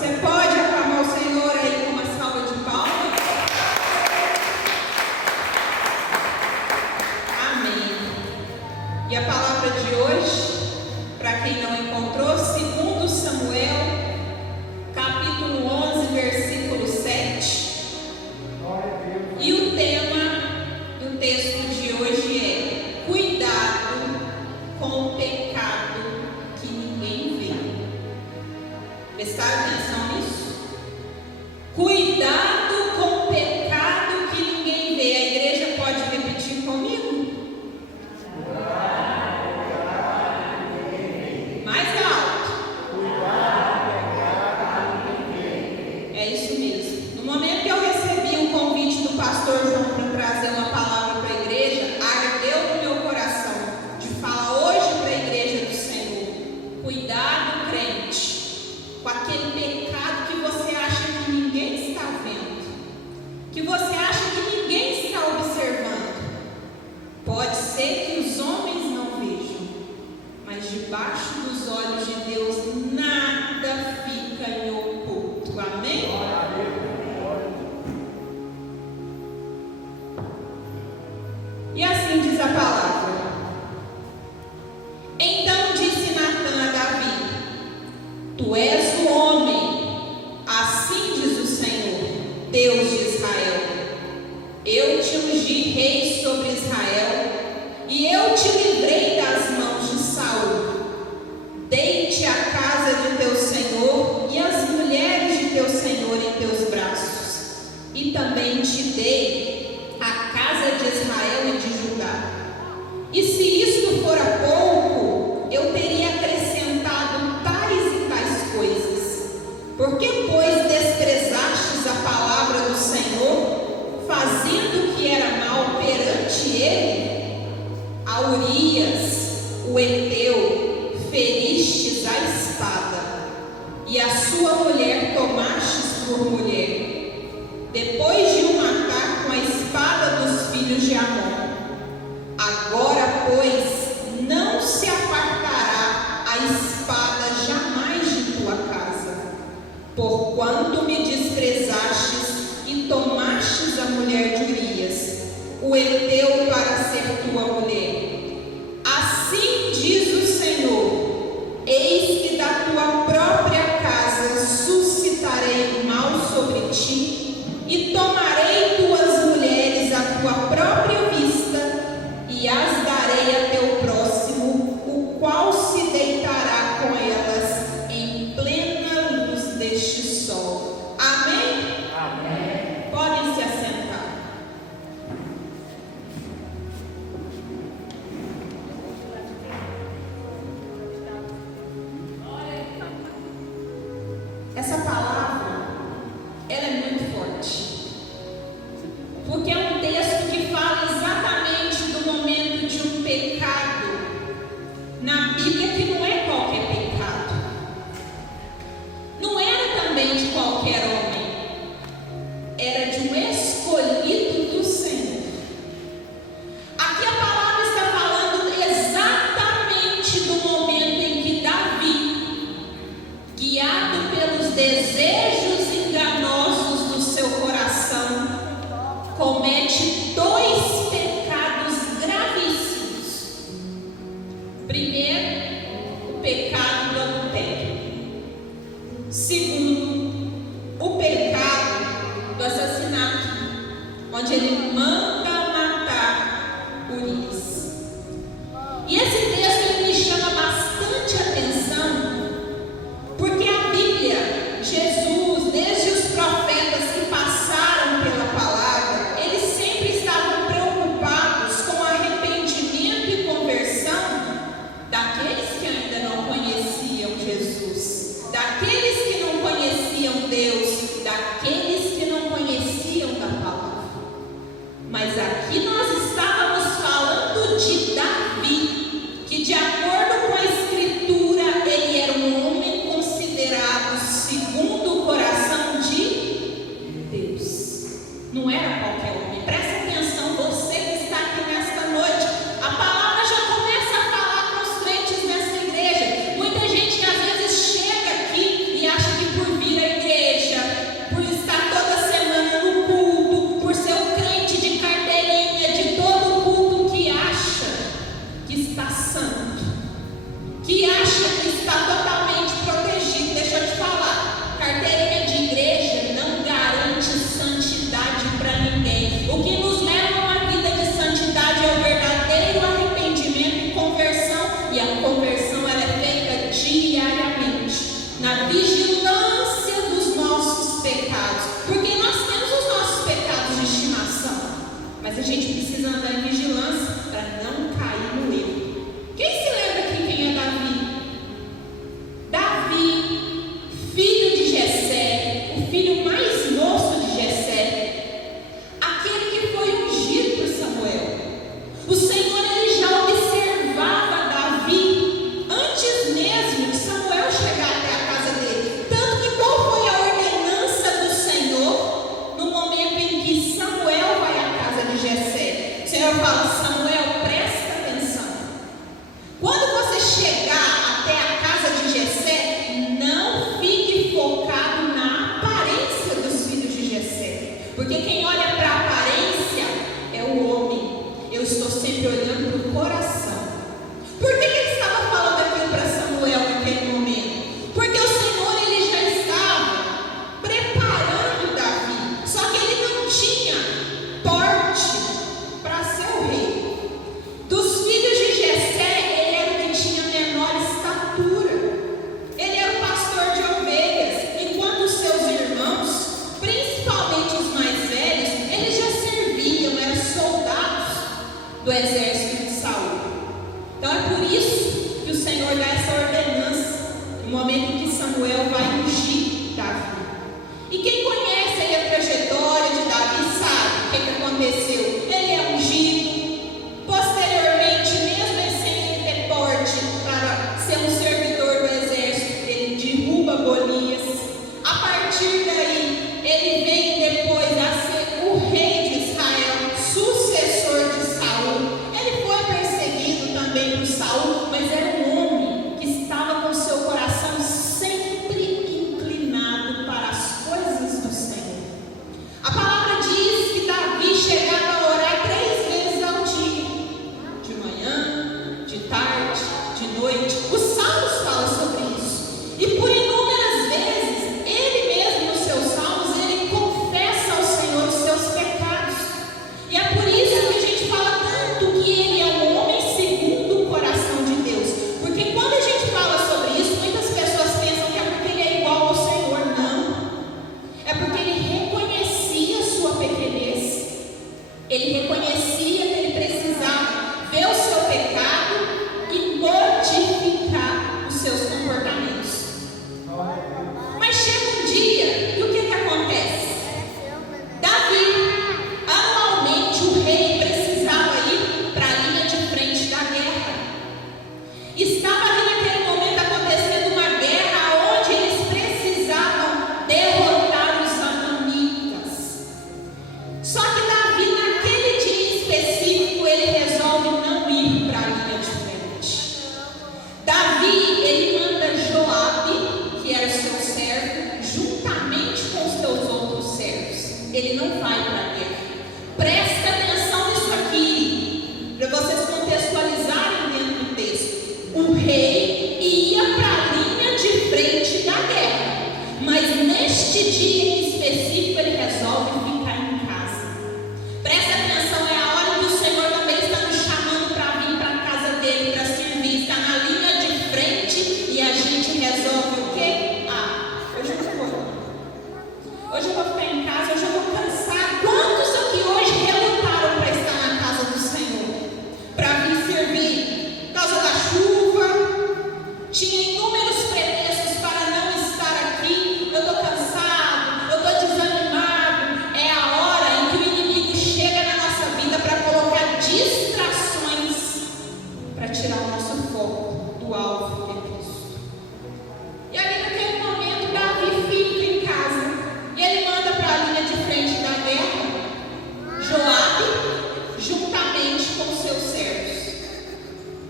Você pode aclamar o Senhor aí com uma salva de palmas? Amém. E a palavra de hoje, para quem não encontrou, 2 Samuel, capítulo 11, versículo 7. E o tema do texto de hoje é: cuidado com o pecado que ninguém vê. Prestaram atenção nisso? Cuidado com o pecado que ninguém vê. A igreja pode repetir comigo? Mais alto. É isso mesmo. No momento que eu recebi o convite do pastor João para trazer uma palavra para a igreja, ardeu no meu coração de falar hoje para a igreja do Senhor: cuidado, crente, com aquele pecado que você acha que ninguém está vendo, que você acha que ninguém está observando. Pode ser que os homens não vejam, mas debaixo dos olhos de Deus nada fica em oculto. Amém? E assim diz a palavra: então disse Natã a Davi: tu és o homem, assim diz o Senhor, Deus de Israel. Eu te ungi rei sobre Israel, e eu te livrei das mãos de Saul. Dei-te a casa de teu Senhor e as mulheres de teu Senhor em teus braços, e também te dei a casa de Israel e de Judá. E se isto fora pouco, eu teria acrescentado tais e tais coisas. Por que, pois, desprezastes a palavra do Senhor, fazendo o que era mal perante ele? A Urias, o heteu, feristes a espada, e a sua mulher tomastes por mulher, depois de o matar com a espada dos filhos de Amon. Agora, pois, não se apartará a espada jamais de tua casa, porquanto me desprezastes e tomastes a mulher de Urias, o heteu, para ser tua mulher. Assim diz o Senhor: eis que da tua própria casa suscitarei mal sobre ti, e tomarei tuas mulheres à tua própria vista, e as darei a teu próximo, o qual se deitará com elas em plena luz deste sol. Amém? Amém. Podem se assentar. Essa palavra, ela é muito forte, porque é um texto que fala exatamente do momento de um pecado na Bíblia, que não é qualquer pecado, não era também de qualquer homem, era de um escolhido do Senhor. Aqui a palavra está falando exatamente do momento em que Davi, guiado pelos desejos enganosos do seu coração, comete dois pecados gravíssimos. Primeiro, o pecado do adultério. Segundo, o pecado do assassinato, onde ele manda matar Urias. E esse texto ele me chama bastante atenção, porque a Bíblia, Jesus, desde os profetas que passaram pela palavra, eles sempre estavam preocupados com arrependimento e conversão daqueles que ainda não conheciam Jesus, daqueles que não conheciam Deus, daqueles que não conheciam da palavra. Mas aqui nós estávamos falando de Davi, que de acordo com a Escritura, ele era um homem considerado segundo o coração de Deus. Não era qualquer homem. Presta atenção, você que está aqui nesta noite. A palavra já começa a falar com os crentes nessa igreja. Muita gente que às vezes chega aqui e acha que por vir à a gente precisa andar em vigilância para não cair no erro. Quem se lembra aqui quem é Davi? Davi, filho de Jessé, o filho mais moço de Jessé, aquele que foi ungido por Samuel. O Senhor ele já observava Davi antes mesmo de Samuel chegar até a casa dele. Tanto que qual foi a ordenança do Senhor no momento em que Samuel vai à casa de Jessé? O Senhor fala: Samuel, presta atenção. Quando você chegar até a casa de Jessé, não fique focado na aparência dos filhos de Jessé, porque quem olha para a aparência é o homem. Eu estou sempre olhando para o coração. Por que ele estava falando aquilo para Samuel naquele momento? Porque o Senhor ele já estava preparando Davi, só que ele não tinha porte para ser o rei. Dos filhos de Jessé, ele era o que tinha menor estatura. Ele era o pastor de ovelhas, enquanto os seus irmãos, principalmente os mais velhos, eles já serviam, eram soldados do exército de Saul. Então é por isso que o Senhor dá essa ordenança no momento em que Samuel vai ungir Davi. E quem conhece aí a trajetória de Davi sabe o que aconteceu. Ele é ungido, posteriormente, mesmo sem ele ter porte para ser um servidor do exército, ele derruba Golias. A partir daí, ele vem depois a ser o rei de Israel, sucessor de Saul. Ele foi perseguido também por Saul, mas era um homem que estava com seu coração sempre inclinado para as coisas do Senhor. A palavra diz que Davi chegava a orar 3 vezes ao dia, de manhã, de tarde, de noite. Os salmos falam sobre isso. E por inúmeras vezes, ele mesmo nos seus salmos, ele confessa ao Senhor os seus pecados. E é por isso que a gente fala tanto que ele é um homem segundo o coração de Deus. Porque quando a gente fala sobre isso, muitas pessoas pensam que é porque ele é igual ao Senhor. Não. É porque ele reconhecia a sua pequenez. Ele reconhecia que ele precisava ver o seu pecado e modificar os seus comportamentos. Mas chega um dia e o que acontece? Davi, anualmente o rei precisava ir para a linha de frente da guerra. Estava ali naquele momento acontecendo uma guerra onde eles precisavam derrotar os amonitas. Só que Davi, naquele dia específico, ele resolve não ir para a linha de frente. Davi, ele manda Joabe, que era o seu servo, juntamente com os seus outros servos. Ele não vai para a guerra. Presta atenção nisso aqui, para vocês contextualizarem dentro do texto. O rei ia para a linha de frente da guerra, mas neste dia em específico ele resolve ficar em casa. Presta atenção, é a hora que o Senhor também está nos chamando para vir para a casa dele, para servir. Está na linha de frente e a gente resolve o quê? Hoje eu não vou. Hoje eu vou ficar em casa, hoje eu vou cansar. Quantos aqui hoje relutaram para estar na casa do Senhor? Para vir servir? Por causa da chuva? Tinha inúmeros pretextos para não estar aqui. Eu estou cansado, eu estou desanimado. É a hora em que o inimigo chega na nossa vida para colocar distrações, para tirar o nosso foco do alvo que é Cristo. E ali naquele momento Davi fica em casa e ele manda para a linha de frente da guerra Joabe, juntamente com seus servos.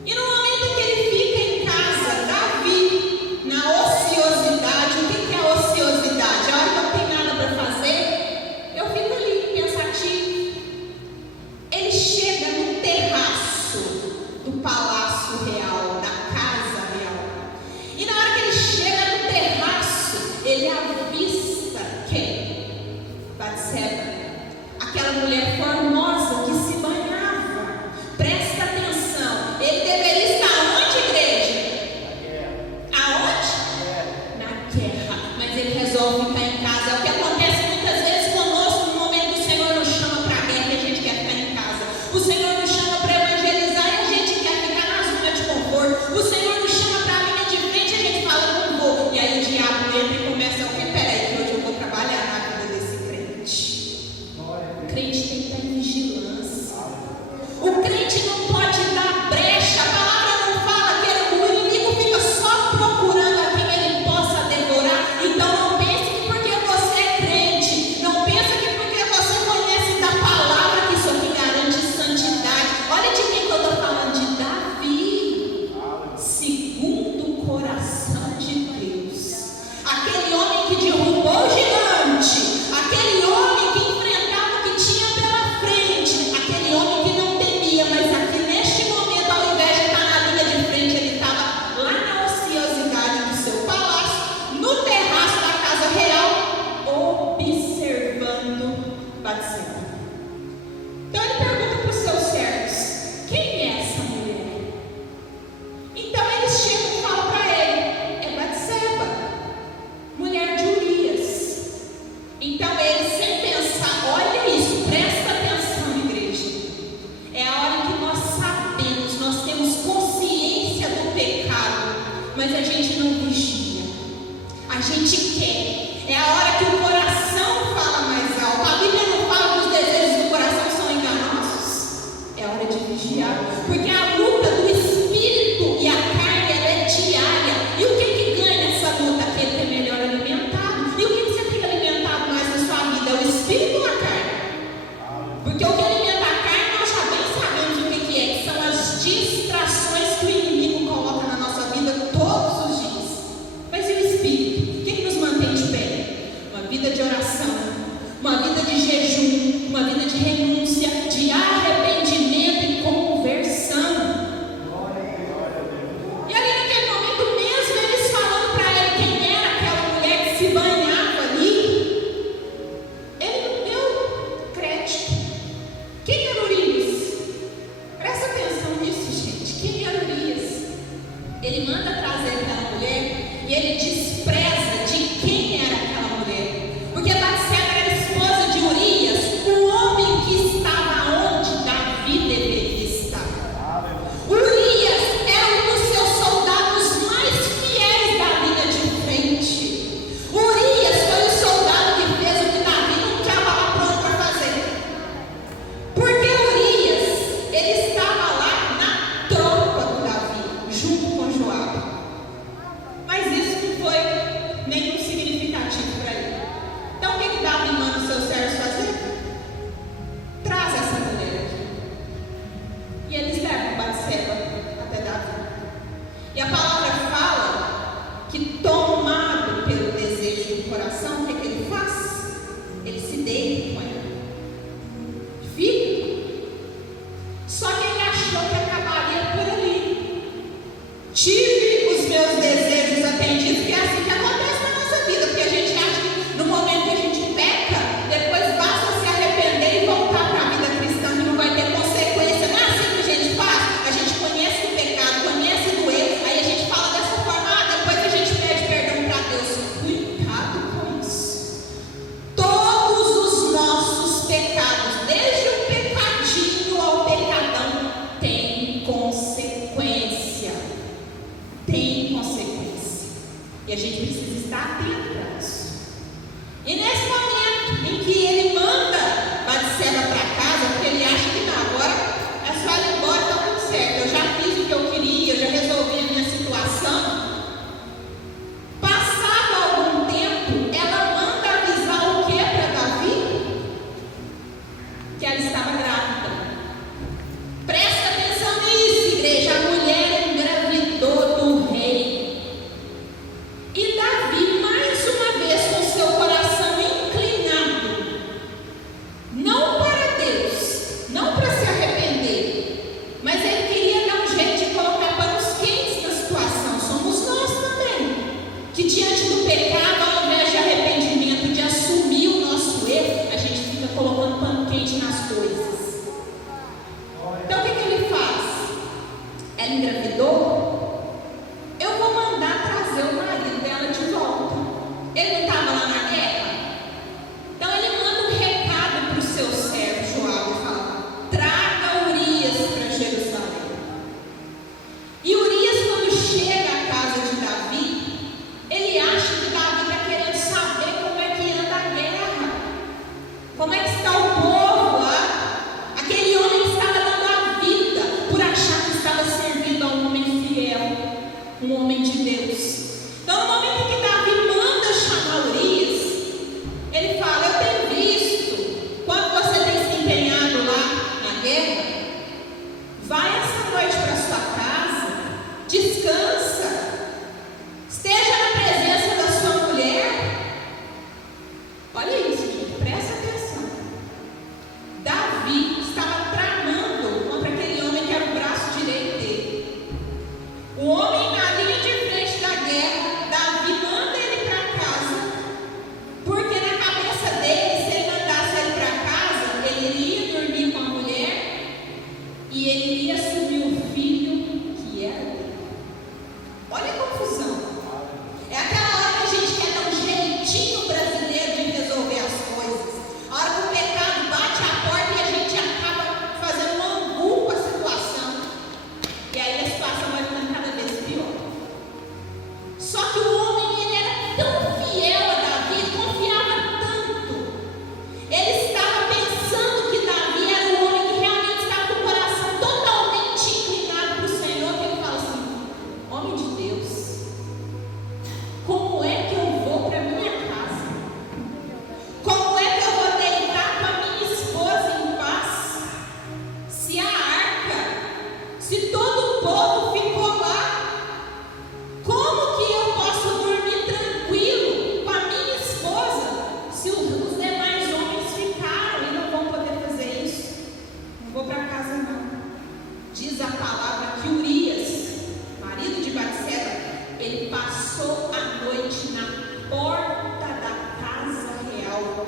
E no momento em que ele fica em casa, Davi, na ociosidade, o que é a ociosidade? A hora que eu não tenho nada para fazer, eu fico ali pensativo. Ele chega no terraço do palácio real, da casa real. E na hora que ele chega no terraço, ele avista quem? Batseba, aquela mulher formosa que se banhava. Presta atenção, ele deveria estar onde, igreja? Aonde? Na guerra. Mas ele resolve ficar em casa. É o que acontece muitas vezes conosco no momento que o Senhor nos chama para a guerra e a gente quer ficar em casa.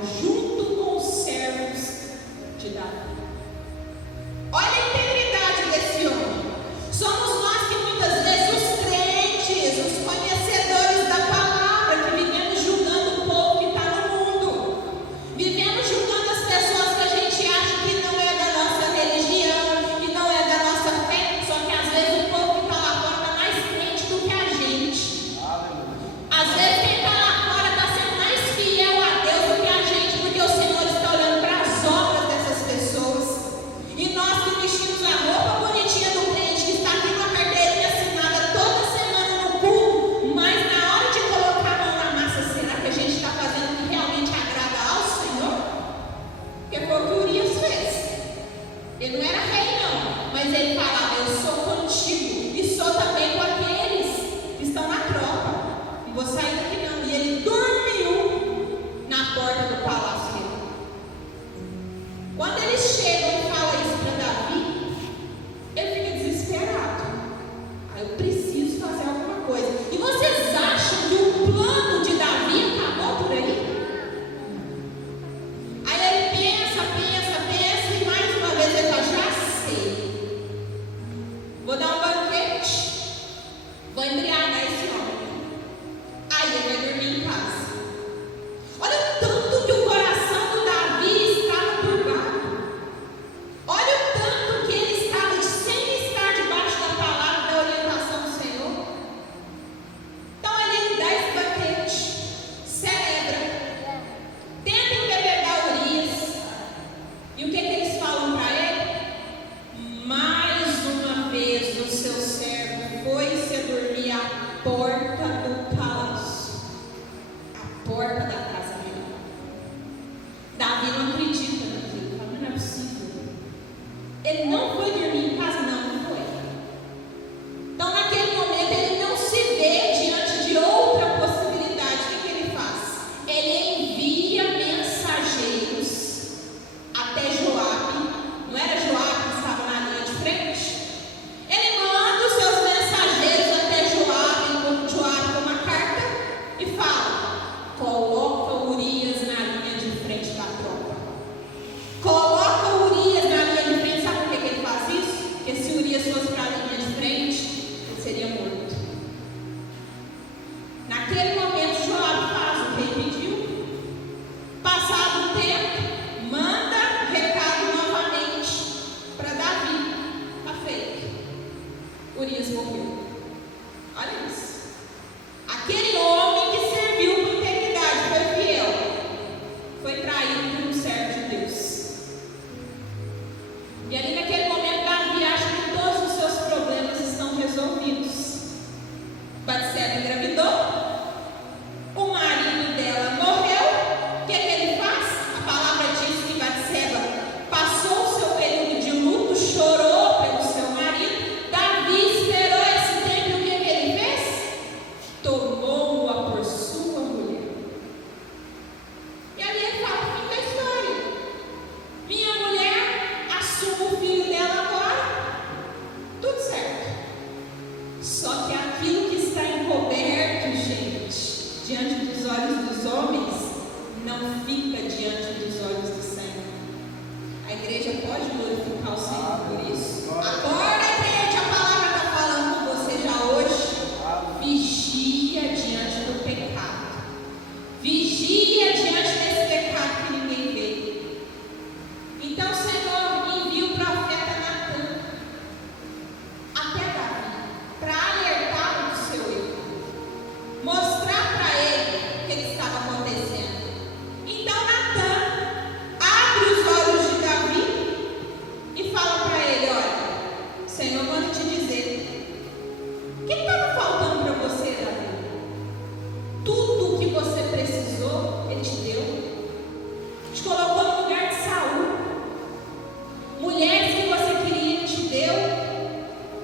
junto com os servos de Davi. Olha a integridade desse homem. Somos nós que muitas vezes, os crentes, os conhecedores da palavra, que vivemos julgando o povo que está no mundo, vivemos julgando as pessoas que a gente acha que não é da nossa religião, que não é da nossa fé, só que às vezes o povo que está lá fora está mais crente do que a gente. Às vezes quem está lá fora está sendo mais fiel a Deus do que a gente, porque o Senhor está olhando para as obras dessas pessoas. E nós que vestimos a roupa bonitinha do crente, que está aqui com a carteirinha assinada toda semana no culto, mas na hora de colocar a mão na massa, será que a gente está fazendo o que realmente agrada ao Senhor? Porque foi o que Urias fez. Ele não era rei não, mas ele falava: eu sou contigo e sou também com aqueles que estão na tropa. Não vou sair daqui não. E ele dormiu na porta do palácio dele. Quando eles chegam e falam isso para Davi, ele fica desesperado. Eu preciso fazer alguma coisa. E vocês acham que o plano de Davi acabou por aí? Aí ele pensa e mais uma vez ele fala: já sei. Vou dar um banquete. Vou embriagar esse homem. Aí ele vai dormir em casa. Olha o tanto que o coração do Davi estava turbado. Olha o tanto que ele estava sem estar debaixo da palavra, da orientação do Senhor. Então ele dá esse banquete, celebra, tenta embebedar Urias. E o que eles falam para ele? Mais uma vez o seu servo foi-se dormir à porta do palácio, à porta da casa dele. Davi não acredita naquilo, fala: não é possível. Ele não foi dormir em casa, não foi. Então naquele momento ele não se vê diante de outra possibilidade. O que ele faz? Ele envia mensageiros até Joabe. Não era Joabe que estava na linha de frente? Ele manda os seus mensageiros até Joabe com uma carta e fala: coloca Urias na linha de frente da tropa. Coloca Urias na linha de frente. Sabe por que ele faz isso? Porque se Urias fosse para a linha de frente, ele seria morto. Naquele momento Joabe faz o que ele pediu. Passado um tempo, manda recado novamente para Davi. Está feito. Urias morreu. Olha isso. Aquele homem que serviu com integridade, foi fiel, foi traído por um servo de Deus. E ali naquele momento Davi acha que todos os seus problemas estão resolvidos. Batseba engravidou, o marido dela morreu. O que ele faz? A palavra diz que Batseba passou o seu período de luto, chorou pelo seu marido. Davi esperou esse tempo e o que ele fez? Tomou-a por sua mulher. E ali ele fala: fim da história. Minha mulher assume o filho dela agora. Tudo certo. Só que aquilo que está encoberto, gente, diante dos olhos dos homens, não fica diante dos olhos do Senhor. A igreja pode glorificar o Senhor por isso. Acorda, igreja, a palavra está falando com você já hoje. Vigia diante do pecado. Vigia diante desse pecado que ninguém vê. Então o Senhor envia o profeta Natan até Davi para alertá-lo do seu erro, mostrar para ele o que estava acontecendo. Então Natan abre os olhos de Davi e fala para ele: olha, o Senhor manda te dizer, o que estava faltando para você, Davi? Tudo o que você precisou, Ele te deu. Te colocou no lugar de Saul. Mulheres que você queria, Ele te deu.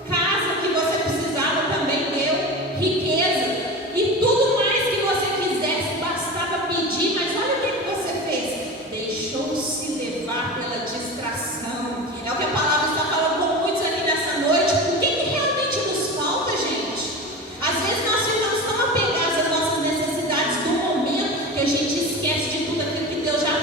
Casa que você precisava, também deu. Riqueza. E tudo mais que você quisesse, bastava pedir. Mas olha o que você fez. Deixou-se levar pela distração. É o que a palavra está falando com muitos aqui nessa noite. O que realmente nos falta, gente? Às vezes nós ficamos tão apegados às nossas necessidades do momento que a gente esquece de tudo aquilo que Deus já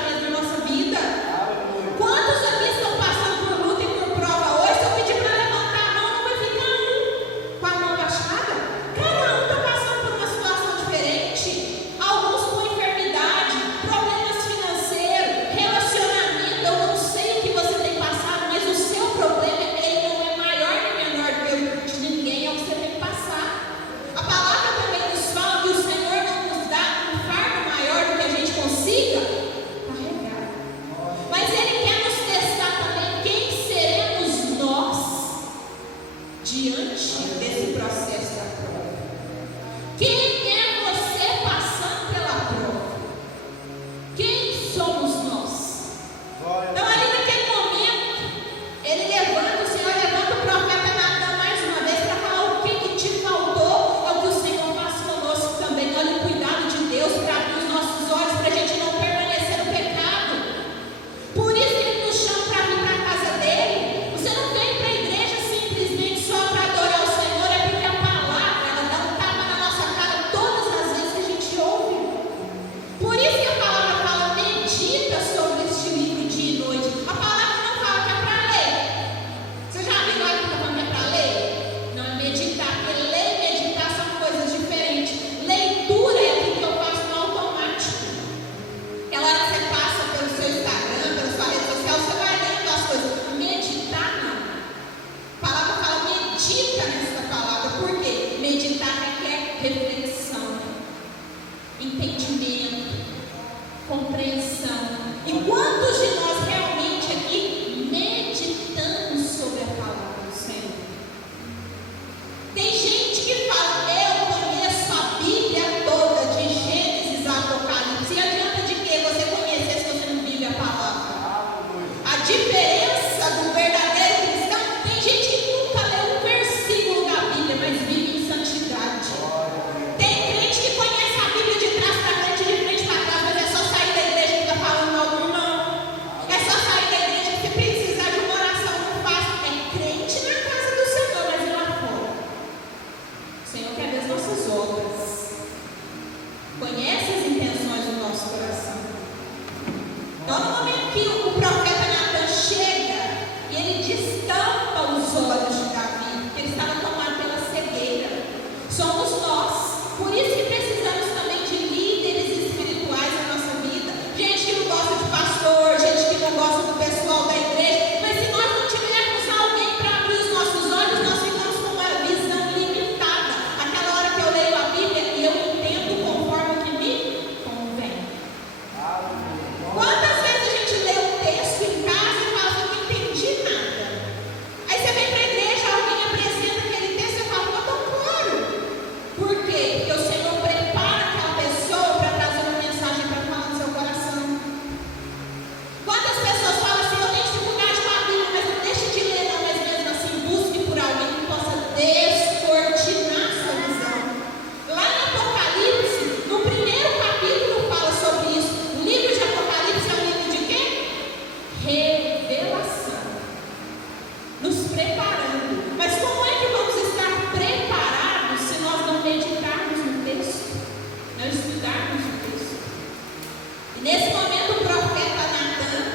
E nesse momento o profeta Natan,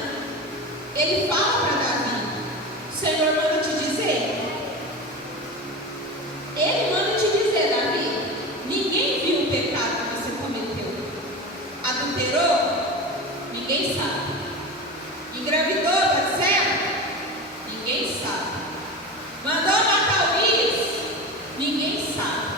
ele fala para Davi: o Senhor manda te dizer. Ele manda te dizer, Davi, ninguém viu o pecado que você cometeu. Adulterou? Ninguém sabe. Engravidou, Batseba? Ninguém sabe. Mandou matar Urias? Ninguém sabe.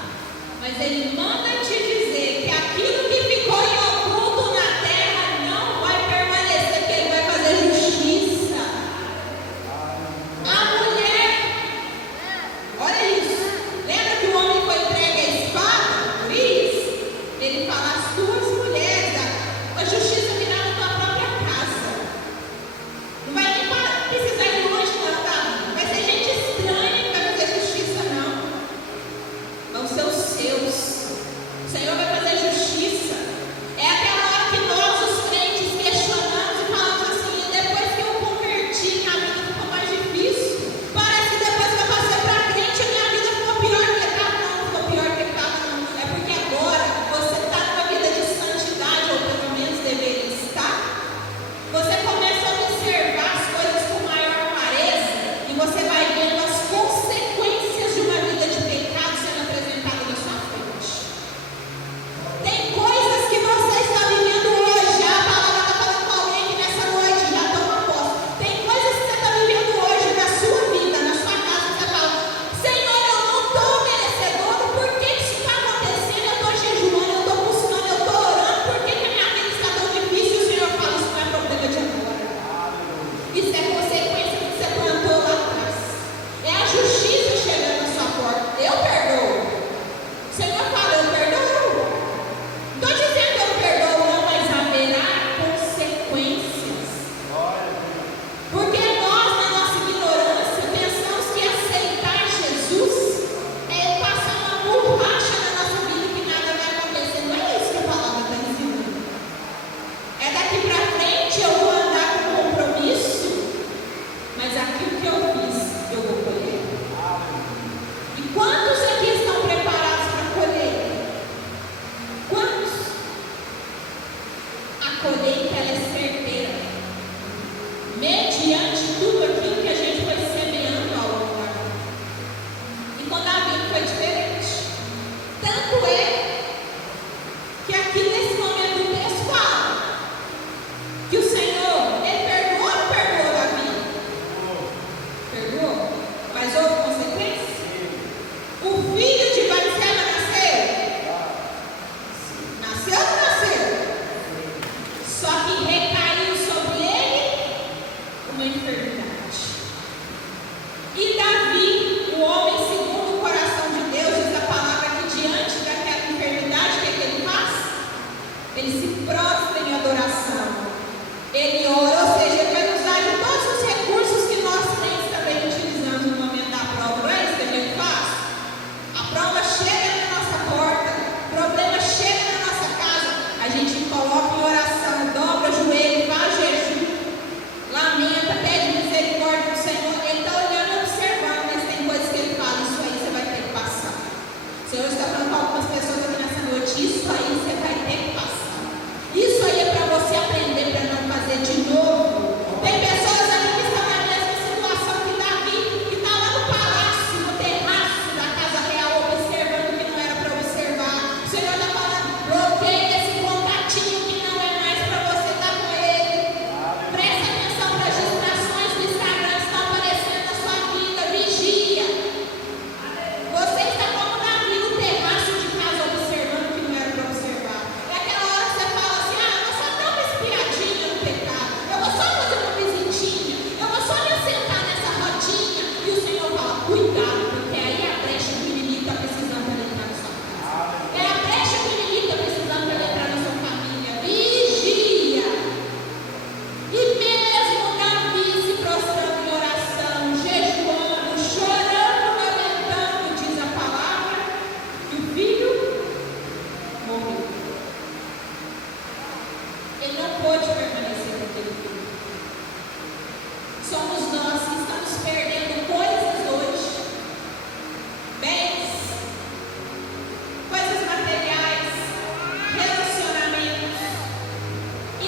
Mas ele manda te dizer que aquilo que ficou em oculto na terra não vai permanecer, que ele vai fazer justiça. A mulher, olha isso. Lembra que o homem foi entregue à espada? Urias? Ele fala: as tuas mulheres, a justiça virá na tua própria casa. Não vai nem precisar ir longe, não, tá? Vai ser gente estranha que vai fazer justiça, não. Vão ser os seus. O Senhor vai fazer justiça. É aquela hora que nós, os crentes, questionamos e falamos assim: depois que eu converti, minha vida ficou mais difícil. Parece que depois que eu passei para crente, a minha vida ficou pior que estava. Não, ficou pior que estava, não. É porque agora você está numa vida de santidade, ou pelo menos deveria estar. Você começa a observar as coisas com maior clareza e você vai vendo as consequências de uma vida de pecado sendo apresentada na sua frente. Tem coisas que você está vivendo hoje. A palavra está falando com alguém que nessa noite já toma posse. Tem coisas que você está vivendo hoje na sua vida, na sua casa. Você fala: Senhor, eu não estou merecedor. Por que isso está acontecendo? Eu estou jejuando, eu estou buscando, eu estou orando. Por que a minha vida está tão difícil? O Senhor fala: isso não é problema de agora. Isso é consequência do que você plantou lá atrás. É a justiça chegando na sua porta. Eu perdoo. O Senhor fala: eu perdoo. Não estou dizendo que eu perdoo, não, mas haverá consequências. Porque nós, na nossa ignorância, pensamos que aceitar Jesus é passar uma borracha na nossa vida que nada vai acontecer. Não é isso que a palavra está ensinando. É daqui para frente eu vou andar com compromisso, mas aquilo que eu fiz, eu vou colher. E quantos aqui estão preparados para colher? Quantos? A colheita, ela é certeira, mediante tudo aquilo que a gente foi semeando ao longo da vida. E com Davi foi diferente. Tanto é que aqui nesse momento o texto fala que o Senhor, ele perdoou ou não perdoou Davi? Perdoou? Mas houve consequência? O filho de Batseba nasceu? Nasceu ou não nasceu? Só que recaiu sobre ele uma enfermidade. E Davi, o homem segundo o coração de Deus, diz a palavra que diante daquela enfermidade, o que é que ele faz? Ele se prostra em adoração. Ele ora, ou seja, ele vai usar de todos os recursos que nós crentes também utilizamos no momento da prova. Não é isso que a gente faz? A prova chega na nossa porta, o problema chega na nossa casa, a gente coloca em oração, dobra o joelho, faz jejum, lamenta, pede misericórdia do Senhor. Ele está olhando, observando, mas tem coisas que ele fala: isso aí você vai ter que passar. O Senhor está falando com algumas pessoas aqui nessa noite: isso aí você vai ter que passar. Isso aí é para você aprender para não fazer de novo. Tem pessoas aqui que estão na mesma situação que Davi, que está lá no palácio, no terraço da casa real, observando o que não era para observar. O Senhor está falando: bloqueie esse contatinho que não é mais para você estar com ele. Presta atenção para as distrações do Instagram que estão aparecendo na sua vida. Vigia. Você está como Davi no terraço de casa, observando o que não era para observar. É aquela hora que você fala assim: eu vou só dar uma espiadinha no pecado, eu vou só fazer uma visitinha, eu vou só me assentar nessa rodinha. E o Senhor fala: cuidado, porque aí é a brecha que o inimigo está precisando para entrar na sua casa. É a brecha que o inimigo está precisando para entrar na sua família. Vigia. E mesmo Davi se prostrando em oração, jejuando, chorando, lamentando, diz a palavra, que o filho morreu. Ele não pôde permanecer com aquele filho. Somos nós que estamos perdendo coisas hoje, bens, coisas materiais, relacionamentos, e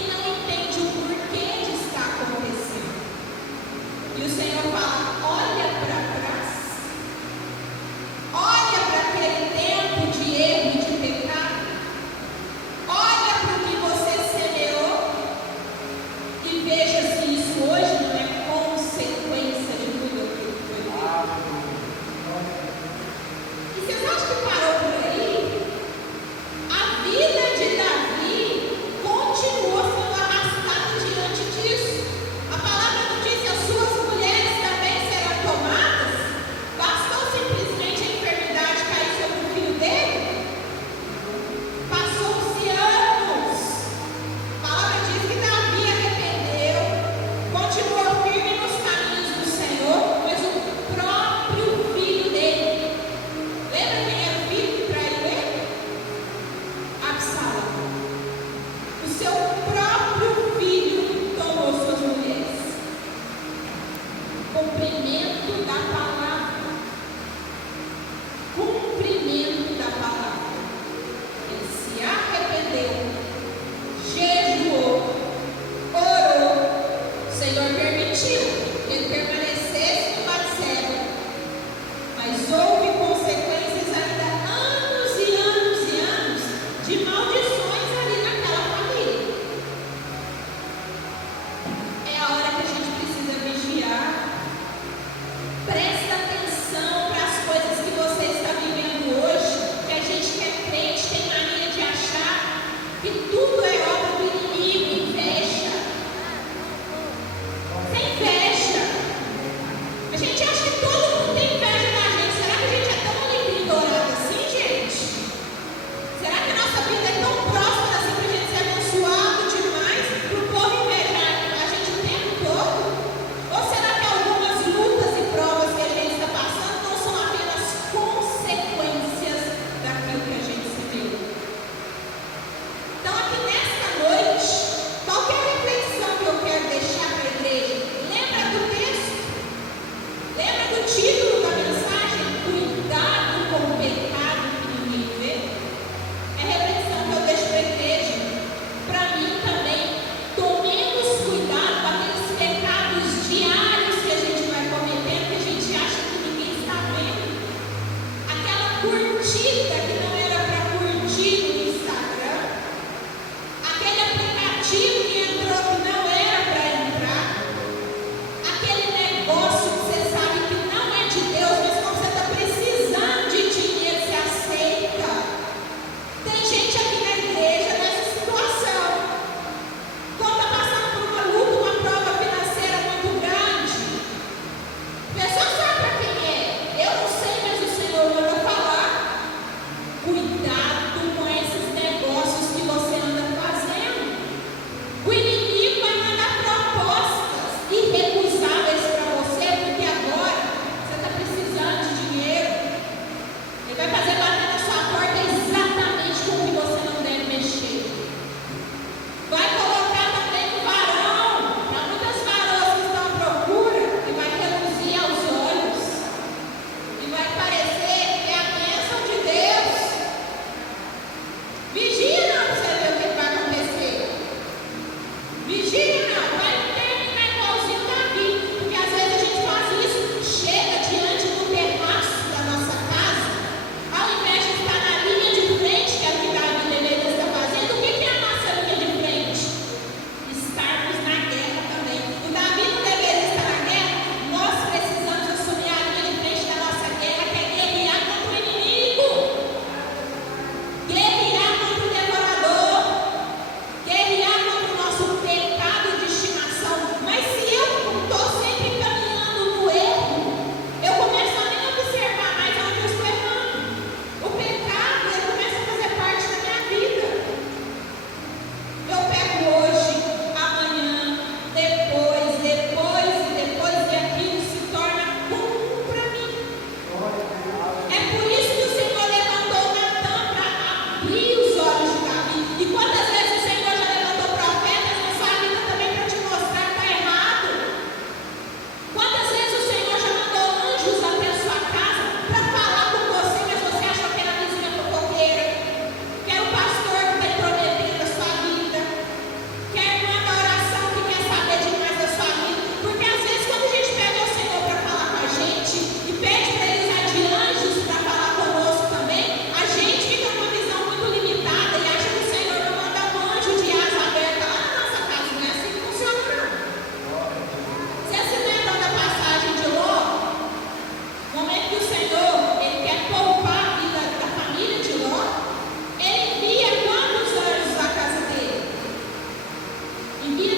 Vivia